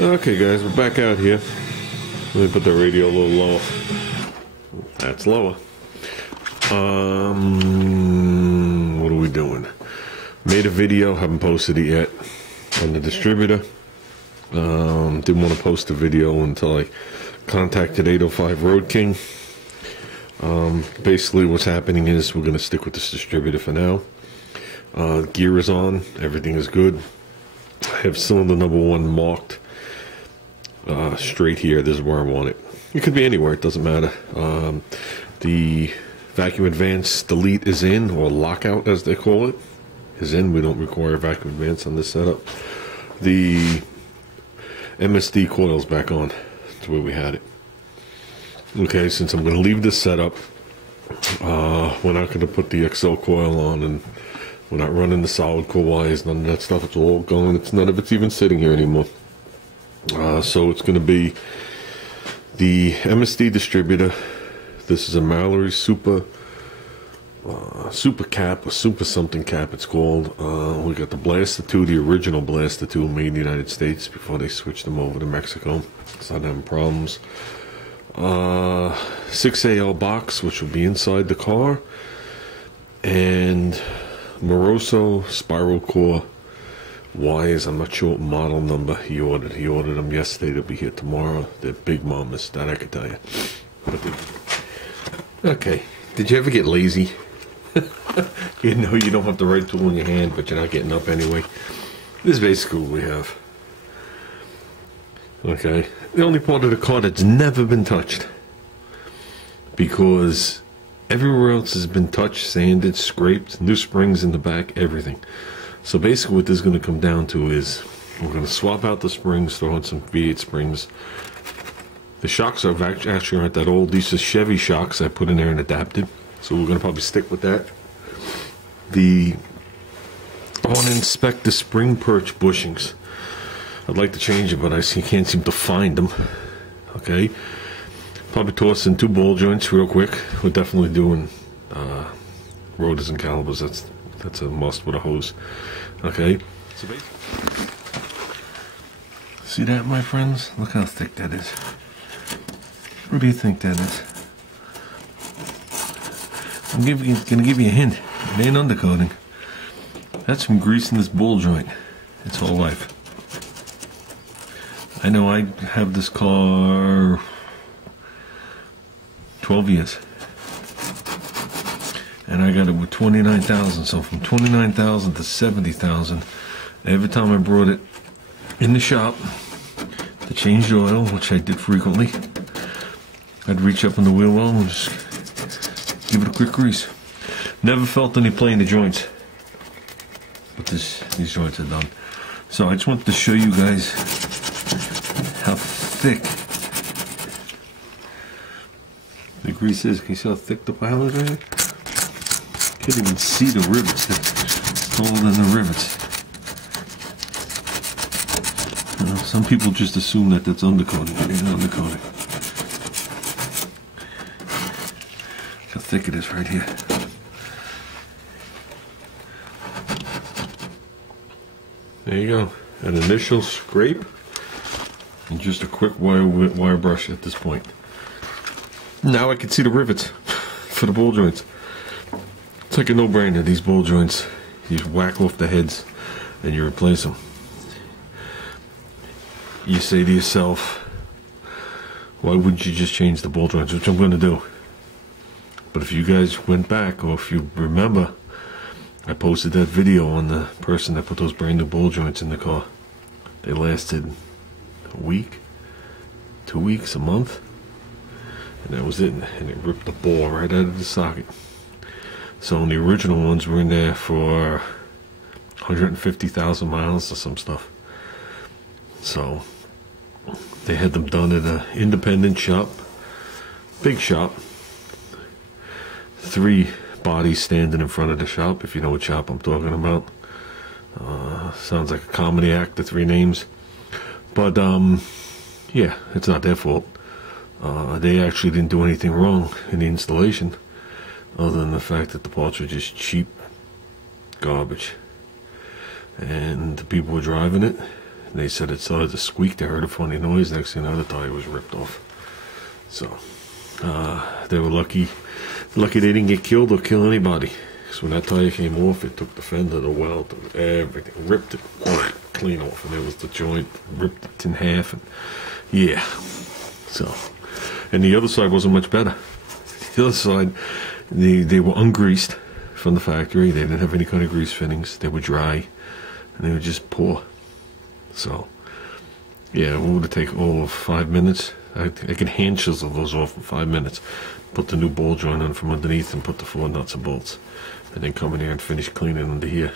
Okay guys, we're back out here. Let me put the radio a little lower. That's lower. What are we doing? Made a video, haven't posted it yet on the distributor. Didn't want to post a video until I contacted 805 Road King. Basically what's happening is we're going to stick with this distributor for now. Gear is on, everything is good. I have cylinder number 1 marked straight here. This is where I want it. It could be anywhere, it doesn't matter. The vacuum advance delete is in, or lockout as they call it, is in. We don't require vacuum advance on this setup. The MSD coil's back on. That's where we had it. Okay, since I'm going to leave this setup, we're not going to put the XL coil on, and we're not running the solid core wires, none of that stuff. It's all gone. None of it's even sitting here anymore. So it's going to be the MSD distributor. This is a Mallory Super Cap, or Super something cap it's called. We got the Blaster 2, the original Blaster 2, made in the United States before they switched them over to Mexico. It's not having problems. 6AL box, which will be inside the car, and Moroso spiral core wires. I'm not sure what model number he ordered. He ordered them yesterday. They'll be here tomorrow. They're big mamas, that I can tell you. Okay, did you ever get lazy? You know you don't have the right tool in your hand, but you're not getting up anyway. This is basically what we have. Okay, the only part of the car that's never been touched, because everywhere else has been touched, sanded, scraped, new springs in the back, everything. So basically what this is going to come down to is we're going to swap out the springs, throw in some V8 springs. The shocks are actually aren't that old. These are Chevy shocks I put in there and adapted. So we're going to probably stick with that. I want to inspect the spring perch bushings. I'd like to change it, but I can't seem to find them. Okay. Probably toss in 2 ball joints real quick. We're definitely doing rotors and calipers. That's a must with a hose. Okay. So see that, my friends? Look how thick that is. What do you think that is? I'm gonna give you a hint. It ain't undercoating. That's from greasing this ball joint its whole life. I know I have this car 12 years. And I got it with 29,000. So from 29,000 to 70,000, every time I brought it in the shop to change the oil, which I did frequently, I'd reach up in the wheel well and just give it a quick grease. Never felt any play in the joints, but these joints are done. So I just wanted to show you guys how thick the grease is. Can you see how thick the pile is right here? Can't even see the rivets. It's taller than the rivets. You know, some people just assume that that's undercoating. It ain't undercoating. Look how thick it is right here. There you go. An initial scrape and just a quick wire brush at this point. Now I can see the rivets for the ball joints. It's like a no-brainer. These ball joints, you just whack off the heads and you replace them. You say to yourself, why wouldn't you just change the ball joints, which I'm going to do. But if you guys went back, or if you remember, I posted that video on the person that put those brand new ball joints in the car. They lasted a week, 2 weeks, a month, and that was it. And it ripped the ball right out of the socket. So the original ones were in there for 150,000 miles or some stuff. So they had them done at an independent shop, big shop. 3 bodies standing in front of the shop, if you know what shop I'm talking about. Sounds like a comedy act, the 3 names. But yeah, it's not their fault. They actually didn't do anything wrong in the installation, other than the fact that the parts were just cheap garbage. And the people were driving it, And they said it started to squeak. They heard a funny noise. Next thing you know, the tire was ripped off. So they were lucky they didn't get killed or kill anybody. Because when that tire came off, it took the fender, the weld, everything, ripped it clean off, and there was the joint, ripped it in half, and yeah. So, and the other side wasn't much better. The other side, they were ungreased from the factory. They didn't have any kind of grease fittings. They were dry, and they were just poor. So, yeah, it would have taken all of 5 minutes. I could hand chisel those off in 5 minutes, put the new ball joint on from underneath, and put the 4 nuts and bolts, and then come in here and finish cleaning under here,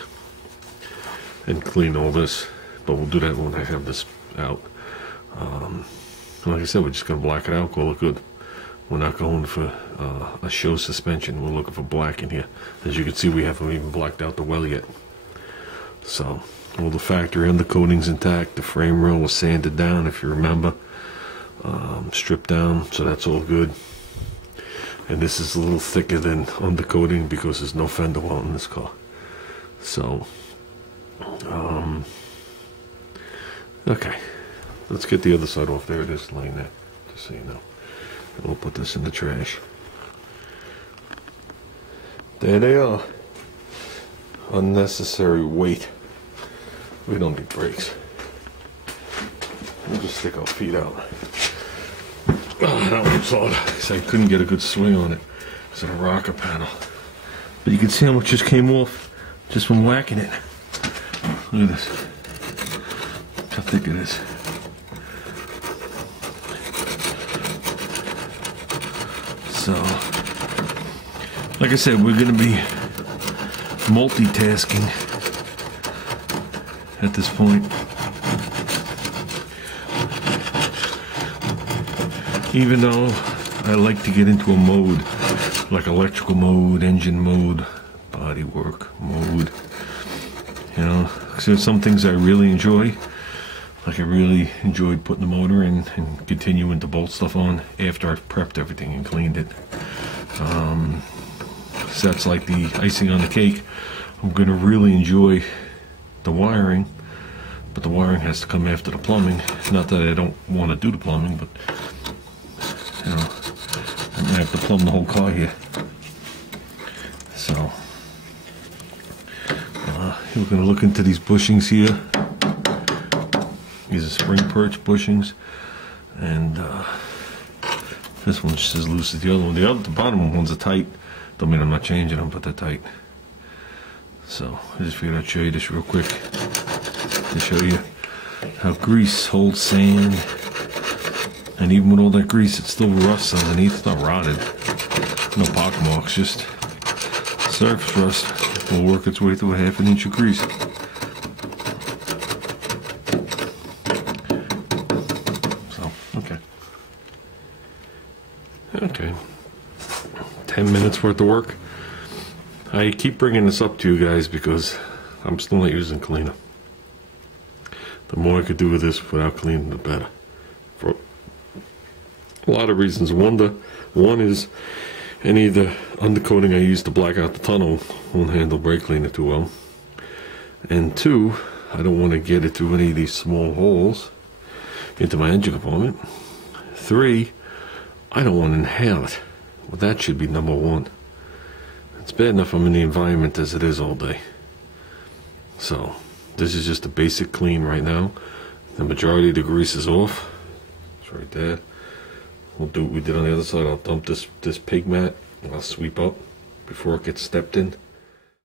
and clean all this. But we'll do that when I have this out. Like I said, we're just gonna black it out, call it good. We're not going for a show suspension. We're looking for black in here. As you can see, we haven't even blacked out the well yet. So all the factory undercoating's intact. The frame rail was sanded down, if you remember, stripped down, so that's all good. And this is a little thicker than undercoating because there's no fender well in this car. So okay, let's get the other side off. There it is, laying there, just so you know. And we'll put this in the trash. There they are. Unnecessary weight. We don't need brakes. We'll just stick our feet out. Oh, that one was hard. So I couldn't get a good swing on it. It's a rocker panel. But you can see how much just came off just from whacking it. Look at this. How thick it is. So, like I said, we're going to be multitasking at this point. Even though I like to get into a mode, like electrical mode, engine mode, body work mode, you know, because there's some things I really enjoy. Like I really enjoyed putting the motor in and continuing to bolt stuff on after I've prepped everything and cleaned it. So that's like the icing on the cake. I'm going to really enjoy the wiring, but the wiring has to come after the plumbing. Not that I don't want to do the plumbing, but you know, I'm going to have to plumb the whole car here. So we're going to look into these bushings here. These are spring perch bushings, and this one's just as loose as the other one. The bottom ones are tight. Don't mean I'm not changing them, but they're tight. So I just figured I'd show you this real quick to show you how grease holds sand, and even with all that grease, it still rusts underneath. It's not rotted, no pock marks, just surface rust will work its way through a ½ inch of grease. Okay, 10 minutes worth of work. I keep bringing this up to you guys because I'm still not using cleaner. The more I could do with this without cleaning, the better. For a lot of reasons. One is any of the undercoating I use to black out the tunnel won't handle brake cleaner too well. And 2, I don't want to get it through any of these small holes into my engine compartment. 3, I don't want to inhale it. Well, that should be number 1. It's bad enough I'm in the environment as it is all day. So, this is just a basic clean right now. The majority of the grease is off. It's right there. We'll do what we did on the other side. I'll dump this pig mat. I'll sweep up before it gets stepped in.